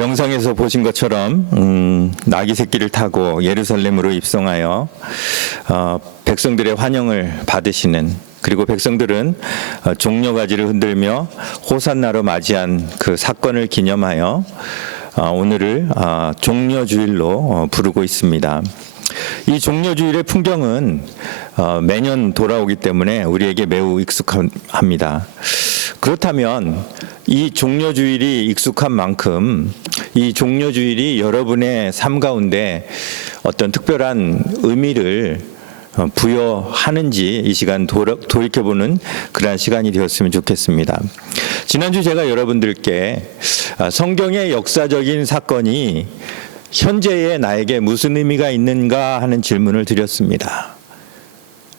영상에서 보신 것처럼 나귀 새끼를 타고 예루살렘으로 입성하여 백성들의 환영을 받으시는, 그리고 백성들은 종려가지를 흔들며 호산나로 맞이한 그 사건을 기념하여 오늘을 종려주일로 부르고 있습니다. 이 종려주일의 풍경은 매년 돌아오기 때문에 우리에게 매우 익숙합니다. 그렇다면 이 종려주일이 익숙한 만큼 이 종려주일이 여러분의 삶 가운데 어떤 특별한 의미를 부여하는지 이 시간 돌이켜보는 그러한 시간이 되었으면 좋겠습니다. 지난주 제가 여러분들께 성경의 역사적인 사건이 현재의 나에게 무슨 의미가 있는가 하는 질문을 드렸습니다.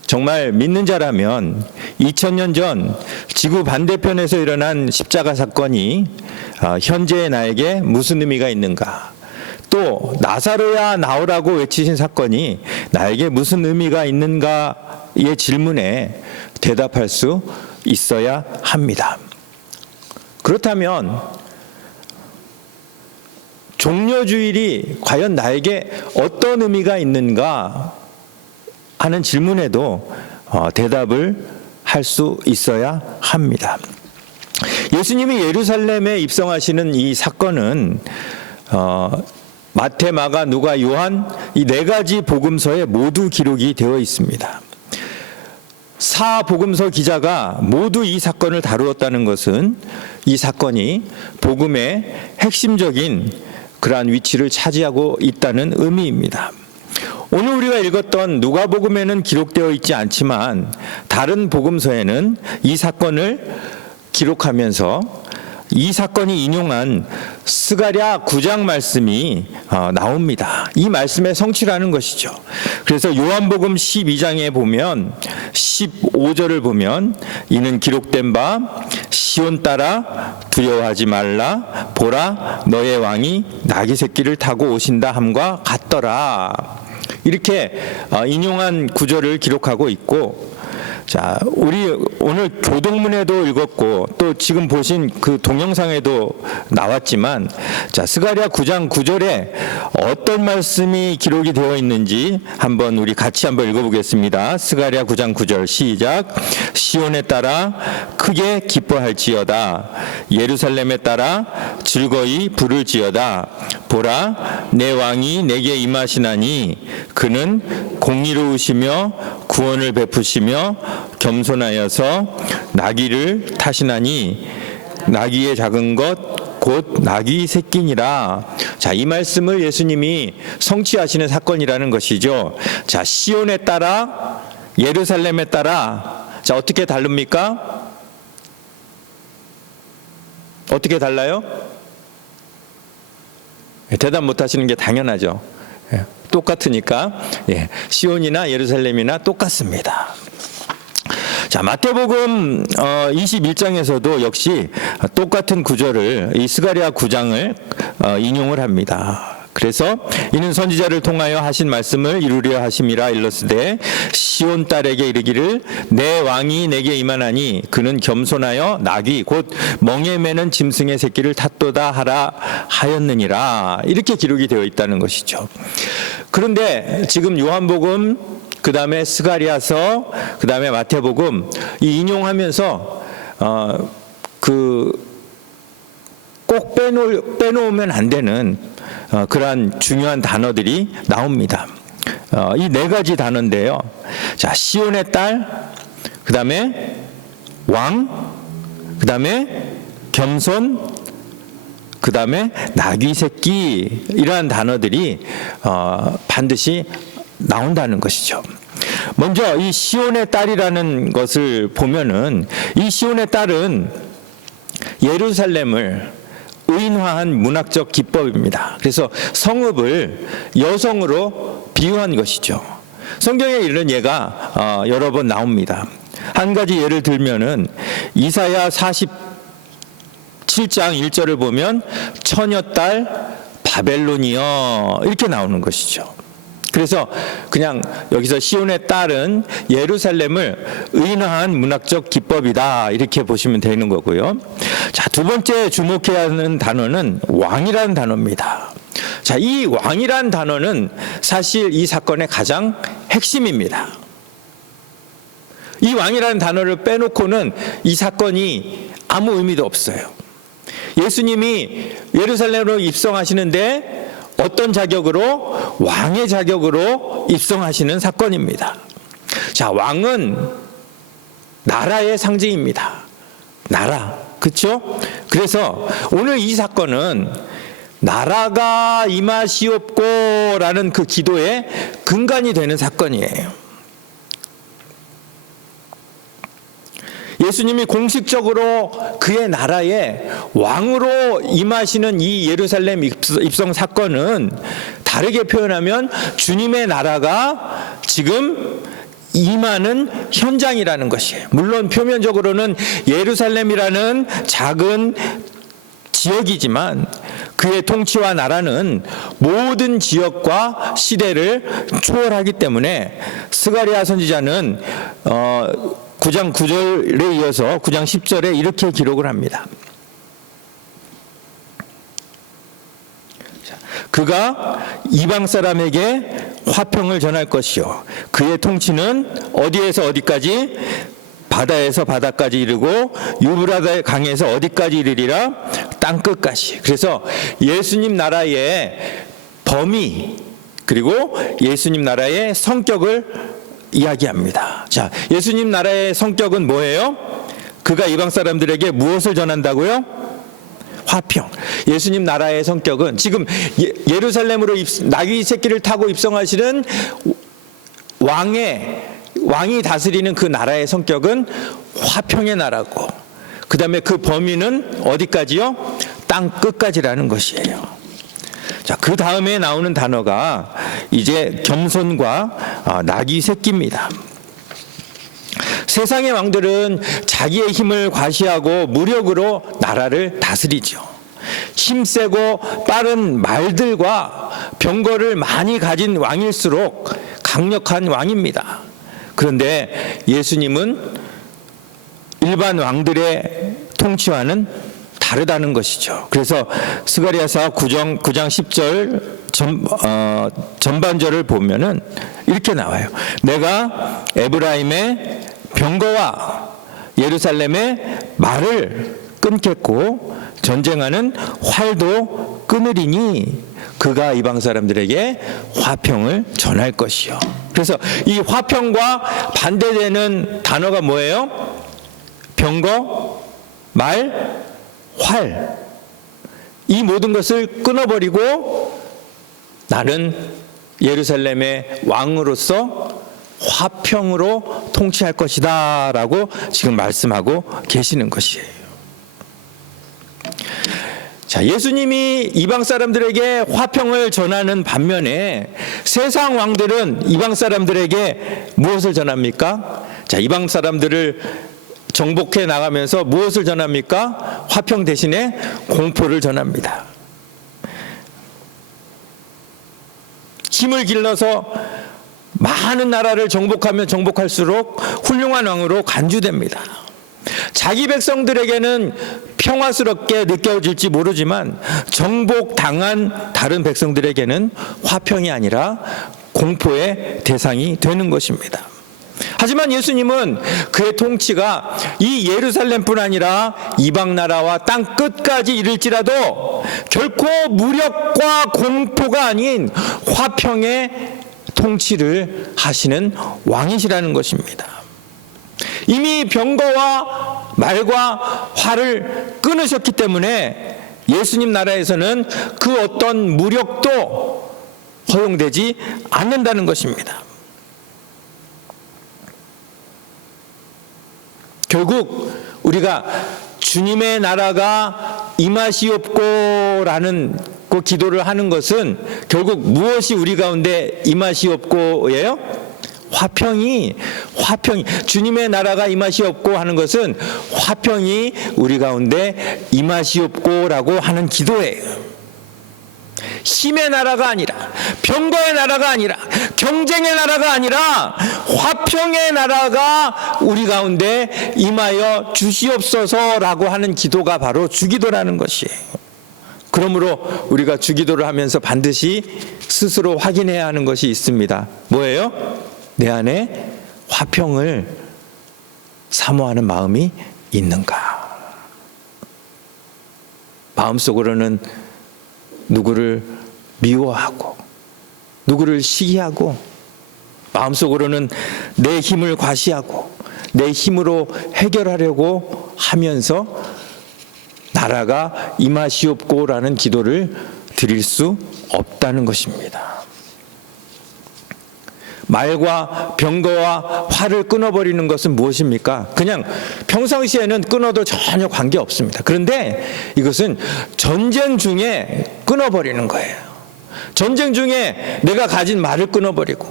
정말 믿는 자라면 2000년 전 지구 반대편에서 일어난 십자가 사건이 현재의 나에게 무슨 의미가 있는가, 또 나사로야 나오라고 외치신 사건이 나에게 무슨 의미가 있는가의 질문에 대답할 수 있어야 합니다. 그렇다면 종려주일이 과연 나에게 어떤 의미가 있는가 하는 질문에도 대답을 할 수 있어야 합니다. 예수님이 예루살렘에 입성하시는 이 사건은 마태, 마가, 누가, 요한 이 네 가지 복음서에 모두 기록이 되어 있습니다. 사 복음서 기자가 모두 이 사건을 다루었다는 것은 이 사건이 복음의 핵심적인 그러한 위치를 차지하고 있다는 의미입니다. 오늘 우리가 읽었던 누가복음에는 기록되어 있지 않지만 다른 복음서에는 이 사건을 기록하면서 이 사건이 인용한 스가랴 9장 말씀이 나옵니다. 이 말씀의 성취라는 것이죠. 그래서 요한복음 12장에 보면 15절을 보면 이는 기록된 바 시온 딸아 두려워하지 말라 보라 너의 왕이 나귀 새끼를 타고 오신다 함과 같더라. 이렇게 인용한 구절을 기록하고 있고, 자, 우리 오늘 교동문에도 읽었고 또 지금 보신 그 동영상에도 나왔지만, 자, 스가랴 9장 9절에 어떤 말씀이 기록이 되어 있는지 한번 우리 같이 한번 읽어보겠습니다. 스가랴 9장 9절 시작. 시온에 따라 크게 기뻐할지어다. 예루살렘에 따라 즐거이 부를지어다. 보라 내 왕이 내게 임하시나니 그는 공의로우시며 구원을 베푸시며 겸손하여서 나귀를 타시나니 나귀의 작은 것 곧 나귀 새끼니라. 자, 이 말씀을 예수님이 성취하시는 사건이라는 것이죠. 자, 시온에 따라 예루살렘에 따라, 자, 어떻게 다릅니까? 어떻게 달라요? 대답 못 하시는 게 당연하죠. 똑같으니까. 시온이나 예루살렘이나 똑같습니다. 자, 마태복음 21장에서도 역시 똑같은 구절을 이 스가랴 9장을 인용을 합니다. 그래서 이는 선지자를 통하여 하신 말씀을 이루려 하심이라 일렀으되 시온 딸에게 이르기를 내 왕이 내게 임하나니 그는 겸손하여 나귀 곧 멍에 매는 짐승의 새끼를 탔도다 하라 하였느니라. 이렇게 기록이 되어 있다는 것이죠. 그런데 지금 요한복음, 그 다음에 스가랴서, 그 다음에 마태복음 이 인용하면서 꼭 빼놓으면 안 되는 그러한 중요한 단어들이 나옵니다. 이 네 가지 단어인데요. 자, 시온의 딸, 그 다음에 왕, 그 다음에 겸손, 그 다음에 나귀 새끼, 이러한 단어들이 반드시 나온다는 것이죠. 먼저 이 시온의 딸이라는 것을 보면은 이 시온의 딸은 예루살렘을 의인화한 문학적 기법입니다. 그래서 성읍을 여성으로 비유한 것이죠. 성경에 이런 예가 여러 번 나옵니다. 한 가지 예를 들면은 이사야 47장 1절을 보면 처녀딸 바벨론이여 이렇게 나오는 것이죠. 그래서 그냥 여기서 시온의 딸은 예루살렘을 의인화한 문학적 기법이다, 이렇게 보시면 되는 거고요. 자, 두 번째 주목해야 하는 단어는 왕이라는 단어입니다. 자, 이 왕이라는 단어는 사실 이 사건의 가장 핵심입니다. 이 왕이라는 단어를 빼놓고는 이 사건이 아무 의미도 없어요. 예수님이 예루살렘으로 입성하시는데 어떤 자격으로? 왕의 자격으로 입성하시는 사건입니다. 자, 왕은 나라의 상징입니다. 나라, 그렇죠? 그래서 오늘 이 사건은 나라가 임하시옵고라는 그 기도의 근간이 되는 사건이에요. 예수님이 공식적으로 그의 나라에 왕으로 임하시는 이 예루살렘 입성 사건은 다르게 표현하면 주님의 나라가 지금 임하는 현장이라는 것이에요. 물론 표면적으로는 예루살렘이라는 작은 지역이지만 그의 통치와 나라는 모든 지역과 시대를 초월하기 때문에 스가랴 선지자는 9장 9절에 이어서 9장 10절에 이렇게 기록을 합니다. 그가 이방 사람에게 화평을 전할 것이요, 그의 통치는 어디에서 어디까지? 바다에서 바다까지 이르고 유브라데 강에서 어디까지 이르리라? 땅 끝까지. 그래서 예수님 나라의 범위 그리고 예수님 나라의 성격을 이야기합니다. 자, 예수님 나라의 성격은 뭐예요? 그가 이방 사람들에게 무엇을 전한다고요? 화평. 예수님 나라의 성격은 지금 예루살렘으로 나귀 새끼를 타고 입성하시는 왕이 다스리는 그 나라의 성격은 화평의 나라고, 그 다음에 그 범위는 어디까지요? 땅 끝까지라는 것이에요. 자, 그 다음에 나오는 단어가 이제 겸손과 나귀 새끼입니다. 세상의 왕들은 자기의 힘을 과시하고 무력으로 나라를 다스리죠. 힘세고 빠른 말들과 병거를 많이 가진 왕일수록 강력한 왕입니다. 그런데 예수님은 일반 왕들의 통치와는 다르다는 것이죠. 그래서 스가랴서 9장 10절 전반절을 보면은 이렇게 나와요. 내가 에브라임의 병거와 예루살렘의 말을 끊겠고 전쟁하는 활도 끊으리니 그가 이방 사람들에게 화평을 전할 것이요. 그래서 이 화평과 반대되는 단어가 뭐예요? 병거, 말, 활. 이 모든 것을 끊어버리고 나는 예루살렘의 왕으로서 화평으로 통치할 것이다 라고 지금 말씀하고 계시는 것이에요. 자, 예수님이 이방 사람들에게 화평을 전하는 반면에 세상 왕들은 이방 사람들에게 무엇을 전합니까? 자, 이방 사람들을 정복해 나가면서 무엇을 전합니까? 화평 대신에 공포를 전합니다. 힘을 길러서 많은 나라를 정복하면 정복할수록 훌륭한 왕으로 간주됩니다. 자기 백성들에게는 평화스럽게 느껴질지 모르지만 정복당한 다른 백성들에게는 화평이 아니라 공포의 대상이 되는 것입니다. 하지만 예수님은 그의 통치가 이 예루살렘뿐 아니라 이방 나라와 땅 끝까지 이를지라도 결코 무력과 공포가 아닌 화평의 통치를 하시는 왕이시라는 것입니다. 이미 병거와 말과 활을 끊으셨기 때문에 예수님 나라에서는 그 어떤 무력도 허용되지 않는다는 것입니다. 결국 우리가 주님의 나라가 임하시옵고라는 그 기도를 하는 것은 결국 무엇이 우리 가운데 임하시옵고예요? 화평이 주님의 나라가 임하시옵고 하는 것은 화평이 우리 가운데 임하시옵고라고 하는 기도예요. 힘의 나라가 아니라 병거의 나라가 아니라 경쟁의 나라가 아니라 화평의 나라가 우리 가운데 임하여 주시옵소서라고 하는 기도가 바로 주기도라는 것이에요. 그러므로 우리가 주기도를 하면서 반드시 스스로 확인해야 하는 것이 있습니다. 뭐예요? 내 안에 화평을 사모하는 마음이 있는가? 마음속으로는 누구를 미워하고 누구를 시기하고 마음속으로는 내 힘을 과시하고 내 힘으로 해결하려고 하면서 나라가 임하시옵고라는 기도를 드릴 수 없다는 것입니다. 말과 병거와 화를 끊어버리는 것은 무엇입니까? 그냥 평상시에는 끊어도 전혀 관계없습니다. 그런데 이것은 전쟁 중에 끊어버리는 거예요. 전쟁 중에 내가 가진 말을 끊어버리고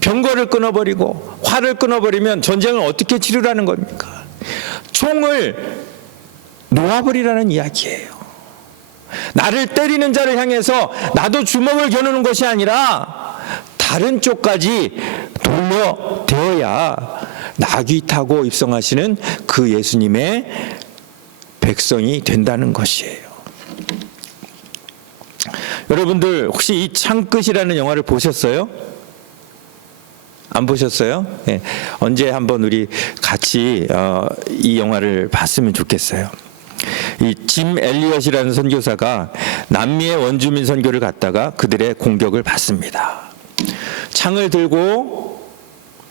병거를 끊어버리고 화를 끊어버리면 전쟁을 어떻게 치르라는 겁니까? 총을 놓아버리라는 이야기예요. 나를 때리는 자를 향해서 나도 주먹을 겨누는 것이 아니라 다른 쪽까지 돌려대어야 나귀 타고 입성하시는 그 예수님의 백성이 된다는 것이에요. 여러분들 혹시 이 창끝이라는 영화를 보셨어요? 안 보셨어요? 네. 언제 한번 우리 같이 이 영화를 봤으면 좋겠어요. 이 짐 엘리엇이라는 선교사가 남미의 원주민 선교를 갔다가 그들의 공격을 받습니다. 창을 들고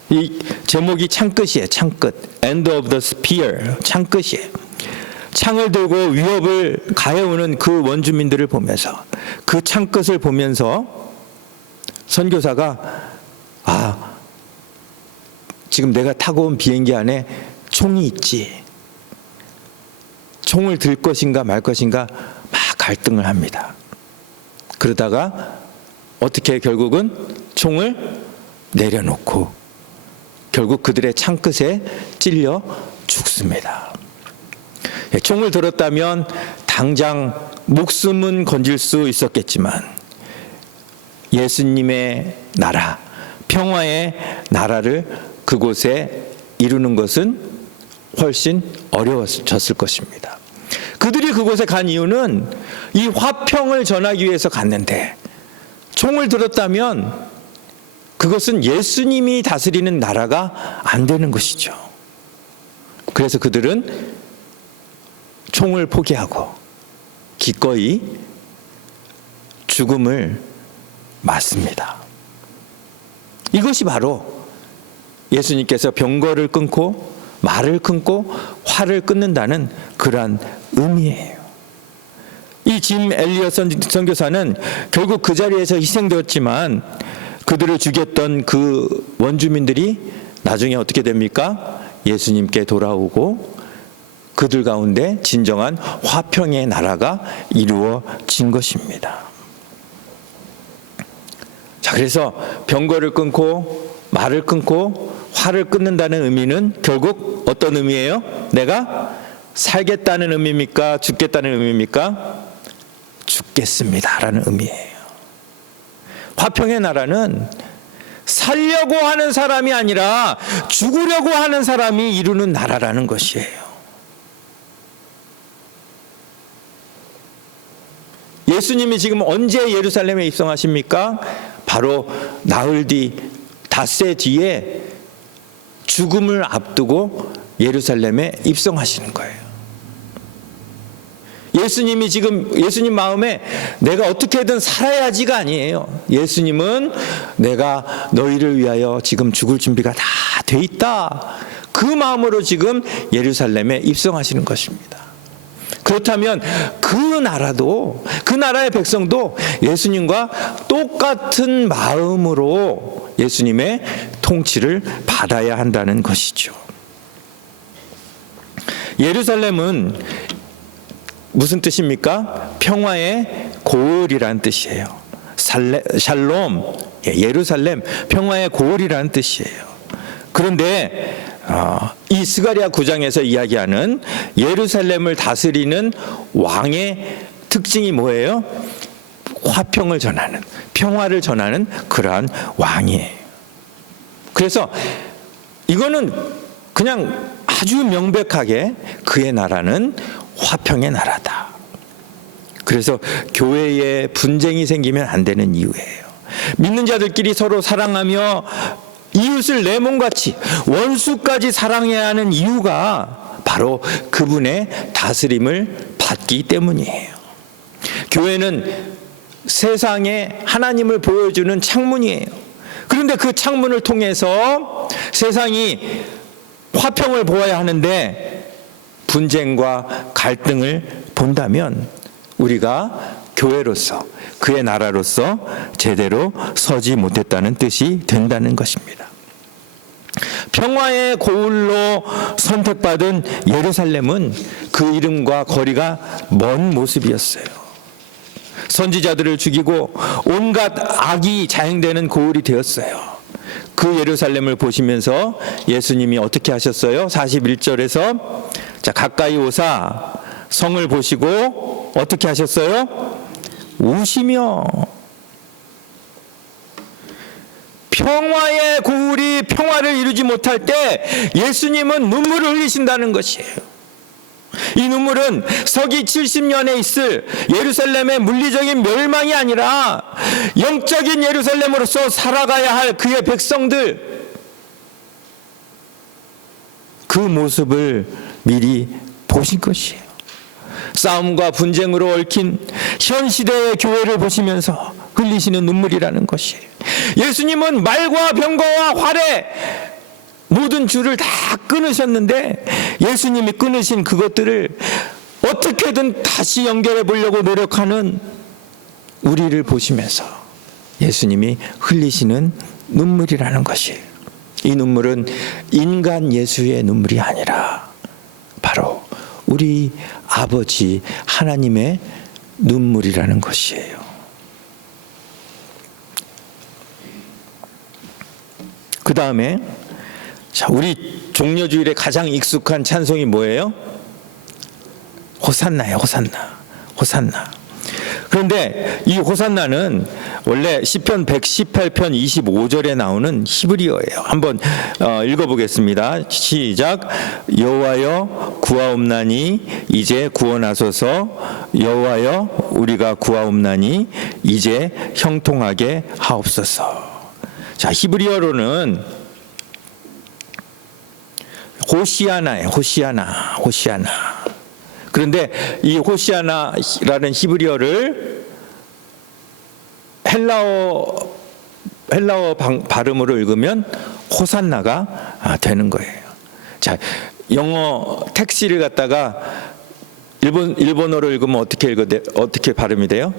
이 제목이 창끝이에요. 창끝. End of the spear. 창끝이에요. 창을 들고 위협을 가해오는 그 원주민들을 보면서 그 창끝을 보면서 선교사가 지금 내가 타고 온 비행기 안에 총이 있지. 총을 들 것인가 말 것인가 막 갈등을 합니다. 그러다가 어떻게 결국은 총을 내려놓고 결국 그들의 창끝에 찔려 죽습니다. 총을 들었다면 당장 목숨은 건질 수 있었겠지만 예수님의 나라, 평화의 나라를 그곳에 이루는 것은 훨씬 어려워졌을 것입니다. 그들이 그곳에 간 이유는 이 화평을 전하기 위해서 갔는데 총을 들었다면 그것은 예수님이 다스리는 나라가 안 되는 것이죠. 그래서 그들은 총을 포기하고 기꺼이 죽음을 맞습니다. 이것이 바로 예수님께서 병거를 끊고 말을 끊고 화를 끊는다는 그러한 의미예요. 이 짐 엘리엇 선교사는 결국 그 자리에서 희생되었지만 그들을 죽였던 그 원주민들이 나중에 어떻게 됩니까? 예수님께 돌아오고 그들 가운데 진정한 화평의 나라가 이루어진 것입니다. 자, 그래서 병거를 끊고 말을 끊고 화를 끊는다는 의미는 결국 어떤 의미예요? 내가 살겠다는 의미입니까? 죽겠다는 의미입니까? 죽겠습니다라는 의미예요. 화평의 나라는 살려고 하는 사람이 아니라 죽으려고 하는 사람이 이루는 나라라는 것이에요. 예수님이 지금 언제 예루살렘에 입성하십니까? 바로 나흘 뒤, 닷새 뒤에 죽음을 앞두고 예루살렘에 입성하시는 거예요. 예수님이 지금 예수님 마음에 내가 어떻게든 살아야지가 아니에요. 예수님은 내가 너희를 위하여 지금 죽을 준비가 다 돼 있다. 그 마음으로 지금 예루살렘에 입성하시는 것입니다. 그렇다면 그 나라도, 그 나라의 백성도 예수님과 똑같은 마음으로 예수님의 통치를 받아야 한다는 것이죠. 예루살렘은 무슨 뜻입니까? 평화의 고을이라는 뜻이에요. 샬롬, 예루살렘, 평화의 고을이라는 뜻이에요. 그런데 이 스가랴 9장에서 이야기하는 예루살렘을 다스리는 왕의 특징이 뭐예요? 화평을 전하는, 평화를 전하는 그러한 왕이에요. 그래서 이거는 그냥 아주 명백하게 그의 나라는 화평의 나라다. 그래서 교회에 분쟁이 생기면 안 되는 이유예요. 믿는 자들끼리 서로 사랑하며 이웃을 내 몸같이, 원수까지 사랑해야 하는 이유가 바로 그분의 다스림을 받기 때문이에요. 교회는 세상에 하나님을 보여주는 창문이에요. 그런데 그 창문을 통해서 세상이 화평을 보아야 하는데 분쟁과 갈등을 본다면 우리가 교회로서, 그의 나라로서 제대로 서지 못했다는 뜻이 된다는 것입니다. 평화의 고을로 선택받은 예루살렘은 그 이름과 거리가 먼 모습이었어요. 선지자들을 죽이고 온갖 악이 자행되는 고을이 되었어요. 그 예루살렘을 보시면서 예수님이 어떻게 하셨어요? 41절에서 자, 가까이 오사 성을 보시고 어떻게 하셨어요? 우시며. 평화의 고울이 평화를 이루지 못할 때 예수님은 눈물을 흘리신다는 것이에요. 이 눈물은 서기 70년에 있을 예루살렘의 물리적인 멸망이 아니라 영적인 예루살렘으로서 살아가야 할 그의 백성들, 그 모습을 미리 보신 것이에요. 싸움과 분쟁으로 얽힌 현 시대의 교회를 보시면서 흘리시는 눈물이라는 것이에요. 예수님은 말과 병거와 활에 모든 줄을 다 끊으셨는데 예수님이 끊으신 그것들을 어떻게든 다시 연결해 보려고 노력하는 우리를 보시면서 예수님이 흘리시는 눈물이라는 것이에요. 이 눈물은 인간 예수의 눈물이 아니라 바로 우리 아버지 하나님의 눈물이라는 것이에요. 그 다음에 자, 우리 종려주일에 가장 익숙한 찬송이 뭐예요? 호산나예요. 호산나. 호산나. 그런데 이 호산나는 원래 시편 118편 25절에 나오는 히브리어예요. 한번 읽어보겠습니다. 시작. 여호와여 구하옵나니 이제 구원하소서. 여호와여 우리가 구하옵나니 이제 형통하게 하옵소서. 자, 히브리어로는 호시아나예요. 호시아나. 호시아나. 그런데 이 호시아나라는 히브리어를 헬라어 발음으로 읽으면 호산나가 되는 거예요. 자, 영어 택시를 갖다가 일본어로 읽으면 어떻게 발음이 돼요?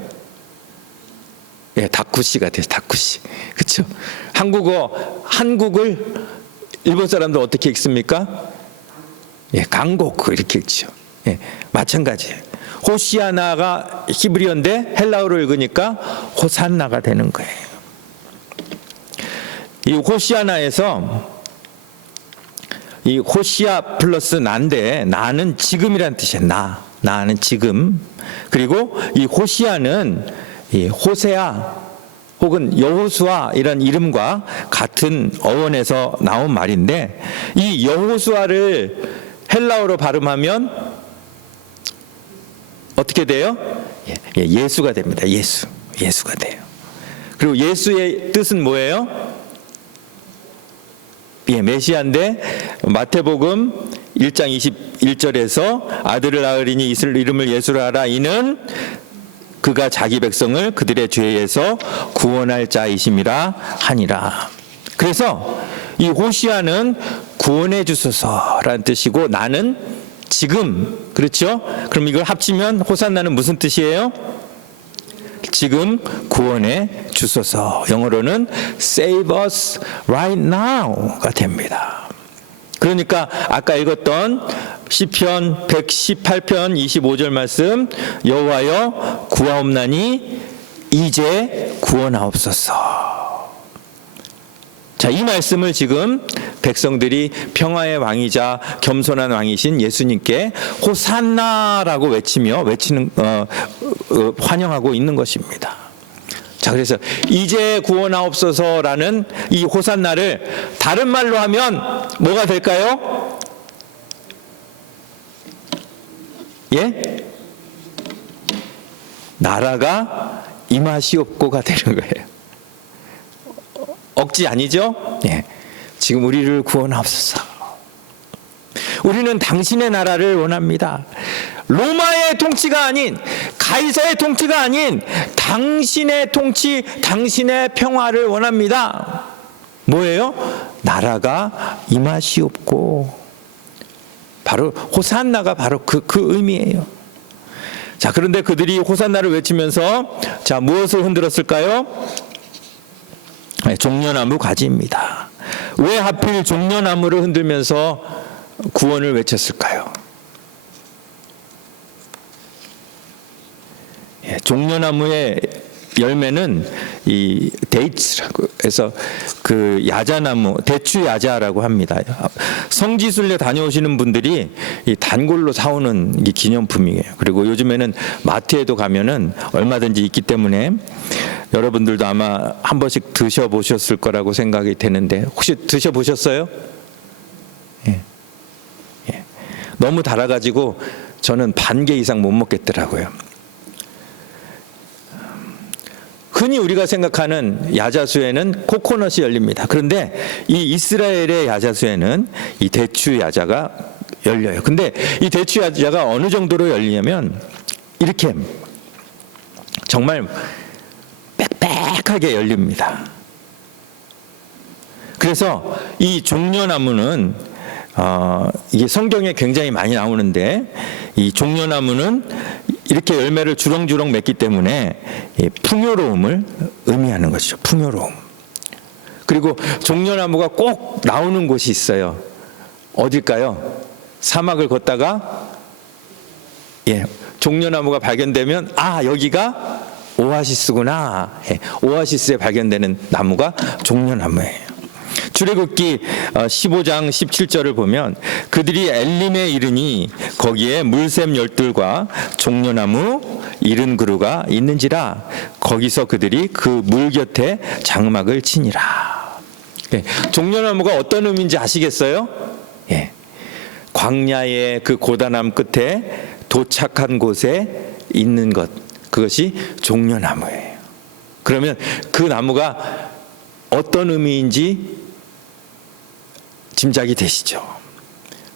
예, 다쿠시가 돼요. 다쿠시. 그렇죠? 한국을 일본 사람들 어떻게 읽습니까? 예, 강국 이렇게 읽죠. 예, 마찬가지예요. 호시아나가 히브리어인데 헬라어로 읽으니까 호산나가 되는 거예요. 이 호시아나에서 이 호시아 플러스 나인데 나는 지금이란 뜻이에요. 나는 지금. 그리고 이 호시아는 이 호세아 혹은 여호수아 이런 이름과 같은 어원에서 나온 말인데 이 여호수아를 헬라어로 발음하면 어떻게 돼요? 예수가 됩니다. 예수가 돼요. 그리고 예수의 뜻은 뭐예요? 메시아인데 마태복음 1장 21절에서 아들을 낳으리니 이름을 예수라 하라. 이는 그가 자기 백성을 그들의 죄에서 구원할 자이심이라 하니라. 그래서 이 호시아는 구원해 주소서라는 뜻이고 나는 지금, 그렇죠? 그럼 이걸 합치면 호산나는 무슨 뜻이에요? 지금 구원해 주소서. 영어로는 save us right now가 됩니다. 그러니까 아까 읽었던 시편 118편 25절 말씀, 여호와여 구하옵나니 이제 구원하옵소서. 자, 이 말씀을 지금 백성들이 평화의 왕이자 겸손한 왕이신 예수님께 호산나라고 환영하고 있는 것입니다. 자, 그래서 이제 구원하옵소서라는 이 호산나를 다른 말로 하면 뭐가 될까요? 예? 나라가 임하시옵고가 되는 거예요. 억지 아니죠? 예. 지금 우리를 구원하옵소서. 우리는 당신의 나라를 원합니다. 로마의 통치가 아닌, 가이사의 통치가 아닌 당신의 통치, 당신의 평화를 원합니다. 뭐예요? 나라가 임하시옵고. 바로 호산나가 바로 그 의미예요. 자, 그런데 그들이 호산나를 외치면서 자, 무엇을 흔들었을까요? 종려나무 가지입니다. 왜 하필 종려나무를 흔들면서 구원을 외쳤을까요? 종려나무의 열매는 이 데이츠라고 해서 그 야자나무, 대추 야자라고 합니다. 성지순례 다녀오시는 분들이 이 단골로 사오는 이 기념품이에요. 그리고 요즘에는 마트에도 가면은 얼마든지 있기 때문에 여러분들도 아마 한 번씩 드셔보셨을 거라고 생각이 되는데 혹시 드셔보셨어요? 예. 예. 너무 달아가지고 저는 반 개 이상 못 먹겠더라고요. 흔히 우리가 생각하는 야자수에는 코코넛이 열립니다. 그런데 이 이스라엘의 야자수에는 이 대추 야자가 열려요. 근데 이 대추 야자가 어느 정도로 열리냐면 이렇게 정말 빽빽하게 열립니다. 그래서 이 종려나무는 이게 성경에 굉장히 많이 나오는데 이 종려나무는 이렇게 열매를 주렁주렁 맺기 때문에 풍요로움을 의미하는 것이죠. 풍요로움. 그리고 종려나무가 꼭 나오는 곳이 있어요. 어딜까요? 사막을 걷다가 종려나무가 발견되면 여기가 오아시스구나. 오아시스에 발견되는 나무가 종려나무예요. 출애굽기 15장 17절을 보면 그들이 엘림에 이르니 거기에 물샘 열둘과 종려나무 70그루가 있는지라 거기서 그들이 그 물 곁에 장막을 치니라. 종려나무가 어떤 의미인지 아시겠어요? 광야의 그 고단함 끝에 도착한 곳에 있는 것, 그것이 종려나무예요. 그러면 그 나무가 어떤 의미인지 짐작이 되시죠?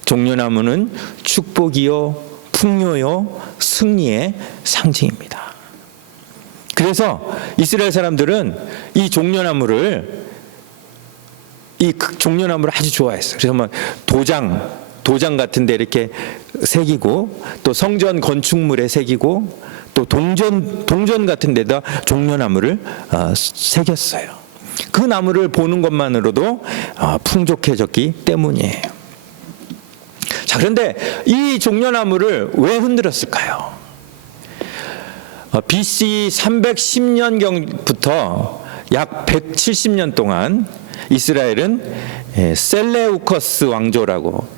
종려나무는 축복이요, 풍요요, 승리의 상징입니다. 그래서 이스라엘 사람들은 이 종려나무를 아주 좋아했어요. 그래서 뭐 도장 같은 데 이렇게 새기고 또 성전 건축물에 새기고 또 동전 같은 데다 종려나무를 새겼어요. 그 나무를 보는 것만으로도 풍족해졌기 때문이에요. 자, 그런데 이 종려나무를 왜 흔들었을까요? BC 310년경부터 약 170년 동안 이스라엘은 셀레우커스 왕조라고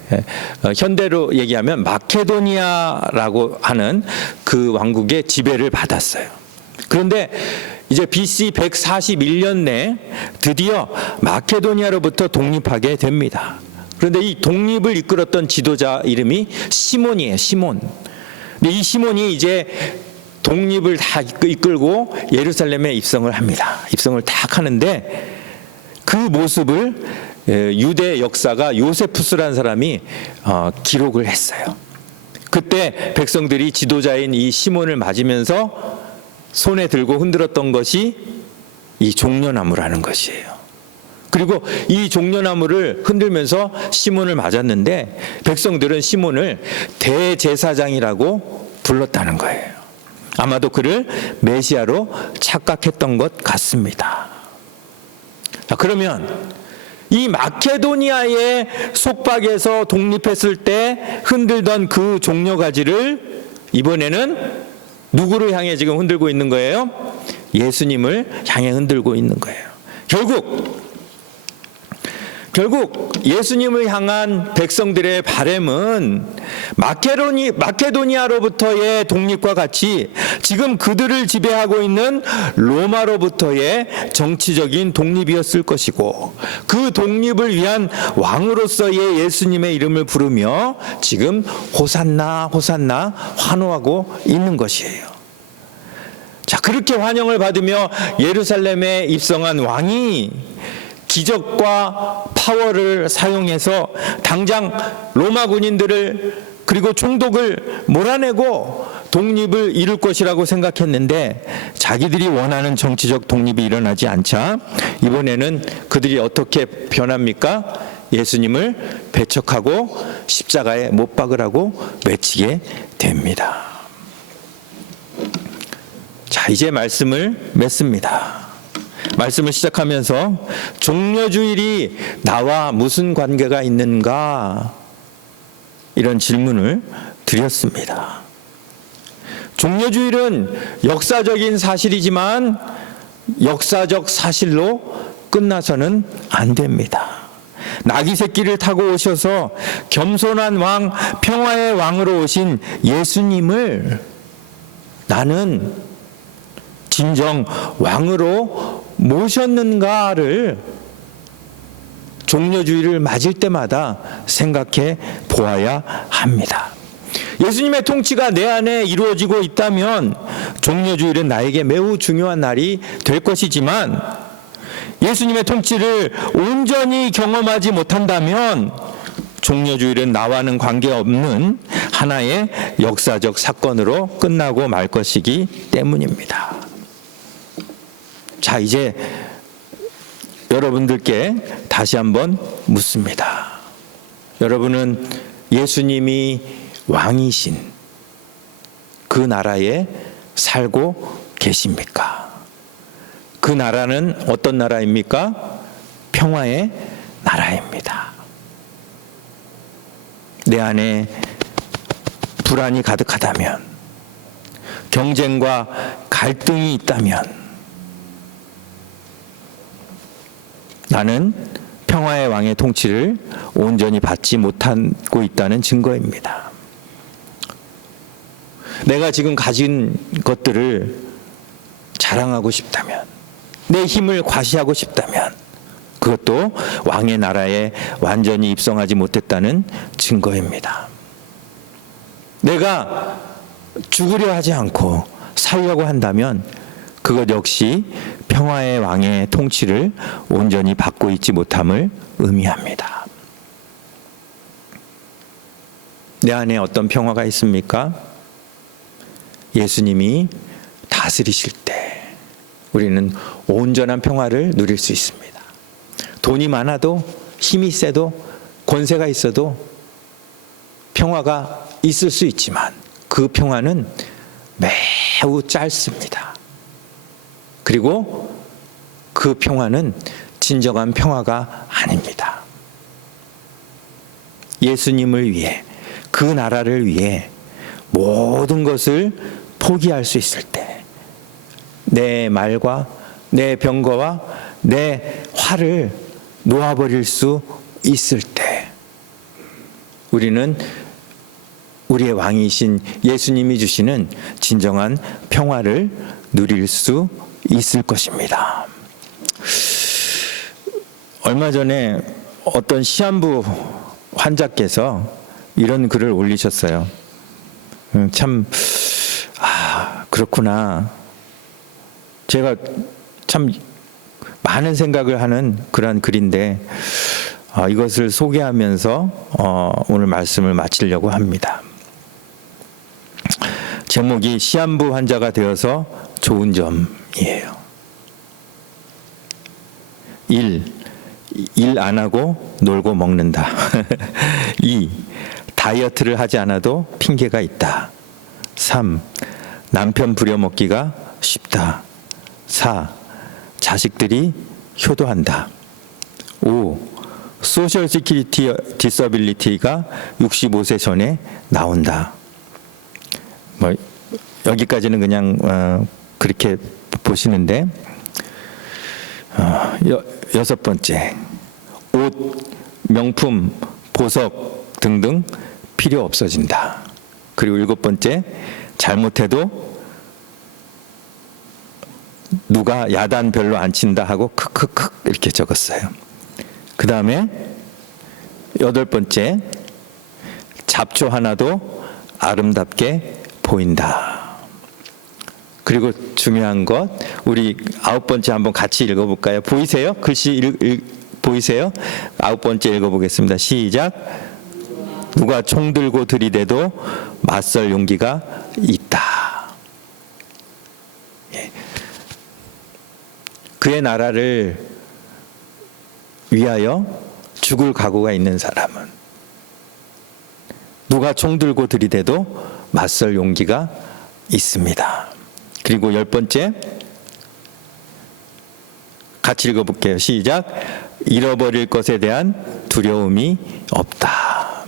현대로 얘기하면 마케도니아라고 하는 그 왕국의 지배를 받았어요. 그런데 이제 BC 141년 내에 드디어 마케도니아로부터 독립하게 됩니다. 그런데 이 독립을 이끌었던 지도자 이름이 시몬이에요. 시몬. 근데 이 시몬이 이제 독립을 다 이끌고 예루살렘에 입성을 합니다. 입성을 딱 하는데 그 모습을 유대 역사가 요세푸스라는 사람이 기록을 했어요. 그때 백성들이 지도자인 이 시몬을 맞으면서 손에 들고 흔들었던 것이 이 종려나무라는 것이에요. 그리고 이 종려나무를 흔들면서 시몬을 맞았는데 백성들은 시몬을 대제사장이라고 불렀다는 거예요. 아마도 그를 메시아로 착각했던 것 같습니다. 자, 그러면 이 마케도니아의 속박에서 독립했을 때 흔들던 그 종려가지를 이번에는 누구를 향해 지금 흔들고 있는 거예요? 예수님을 향해 흔들고 있는 거예요. 결국 결국 예수님을 향한 백성들의 바램은 마케도니아로부터의 독립과 같이 지금 그들을 지배하고 있는 로마로부터의 정치적인 독립이었을 것이고, 그 독립을 위한 왕으로서의 예수님의 이름을 부르며 지금 호산나 호산나 환호하고 있는 것이에요. 자, 그렇게 환영을 받으며 예루살렘에 입성한 왕이 기적과 파워를 사용해서 당장 로마 군인들을 그리고 총독을 몰아내고 독립을 이룰 것이라고 생각했는데, 자기들이 원하는 정치적 독립이 일어나지 않자 이번에는 그들이 어떻게 변합니까? 예수님을 배척하고 십자가에 못 박으라고 외치게 됩니다. 자, 이제 말씀을 맺습니다. 말씀을 시작하면서 종려주일이 나와 무슨 관계가 있는가, 이런 질문을 드렸습니다. 종려주일은 역사적인 사실이지만 역사적 사실로 끝나서는 안 됩니다. 나귀 새끼를 타고 오셔서 겸손한 왕, 평화의 왕으로 오신 예수님을 나는 진정 왕으로 모셨는가를 종려주일을 맞을 때마다 생각해 보아야 합니다. 예수님의 통치가 내 안에 이루어지고 있다면 종려주일은 나에게 매우 중요한 날이 될 것이지만, 예수님의 통치를 온전히 경험하지 못한다면 종려주일은 나와는 관계없는 하나의 역사적 사건으로 끝나고 말 것이기 때문입니다. 자, 이제 여러분들께 다시 한번 묻습니다. 여러분은 예수님이 왕이신 그 나라에 살고 계십니까? 그 나라는 어떤 나라입니까? 평화의 나라입니다. 내 안에 불안이 가득하다면, 경쟁과 갈등이 있다면, 나는 평화의 왕의 통치를 온전히 받지 못하고 있다는 증거입니다. 내가 지금 가진 것들을 자랑하고 싶다면, 내 힘을 과시하고 싶다면, 그것도 왕의 나라에 완전히 입성하지 못했다는 증거입니다. 내가 죽으려 하지 않고 살려고 한다면 그것 역시 평화의 왕의 통치를 온전히 받고 있지 못함을 의미합니다. 내 안에 어떤 평화가 있습니까? 예수님이 다스리실 때 우리는 온전한 평화를 누릴 수 있습니다. 돈이 많아도, 힘이 세도, 권세가 있어도 평화가 있을 수 있지만 그 평화는 매우 짧습니다. 그리고 그 평화는 진정한 평화가 아닙니다. 예수님을 위해, 그 나라를 위해 모든 것을 포기할 수 있을 때, 내 말과 내 병거와 내 화를 놓아버릴 수 있을 때, 우리는 우리의 왕이신 예수님이 주시는 진정한 평화를 누릴 수 있을 것입니다. 얼마 전에 어떤 시한부 환자께서 이런 글을 올리셨어요. 참, 그렇구나. 제가 참 많은 생각을 하는 그런 글인데, 이것을 소개하면서 오늘 말씀을 마치려고 합니다. 제목이 시한부 환자가 되어서 좋은 점이에요. 일 안 하고 놀고 먹는다. 2. 다이어트를 하지 않아도 핑계가 있다. 3. 남편 부려먹기가 쉽다. 4. 자식들이 효도한다. 5. 소셜 시큐리티 디서빌리티가 65세 전에 나온다. 여기까지는 그냥 그렇게 보시는데, 6번째, 옷, 명품, 보석 등등 필요 없어진다. 그리고 7번째, 잘못해도 누가 야단 별로 안 친다 하고 크크크 이렇게 적었어요. 그 다음에 8번째, 잡초 하나도 아름답게 보인다. 그리고 중요한 것, 우리 9번째 한번 같이 읽어볼까요? 보이세요? 글씨 보이세요? 9번째 읽어보겠습니다. 시작. 누가 총 들고 들이대도 맞설 용기가 있다. 예. 그의 나라를 위하여 죽을 각오가 있는 사람은 누가 총 들고 들이대도 맞설 용기가 있습니다. 그리고 10번째, 같이 읽어볼게요. 시작. 잃어버릴 것에 대한 두려움이 없다.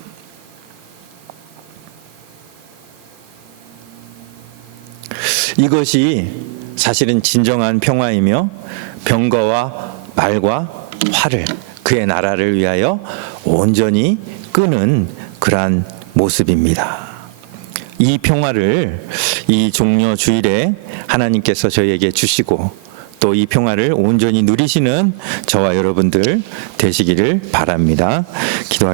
이것이 사실은 진정한 평화이며 병거와 말과 활을 그의 나라를 위하여 온전히 끄는 그러한 모습입니다. 이 평화를 이 종려 주일에 하나님께서 저희에게 주시고 또 이 평화를 온전히 누리시는 저와 여러분들 되시기를 바랍니다. 기도하겠습니다.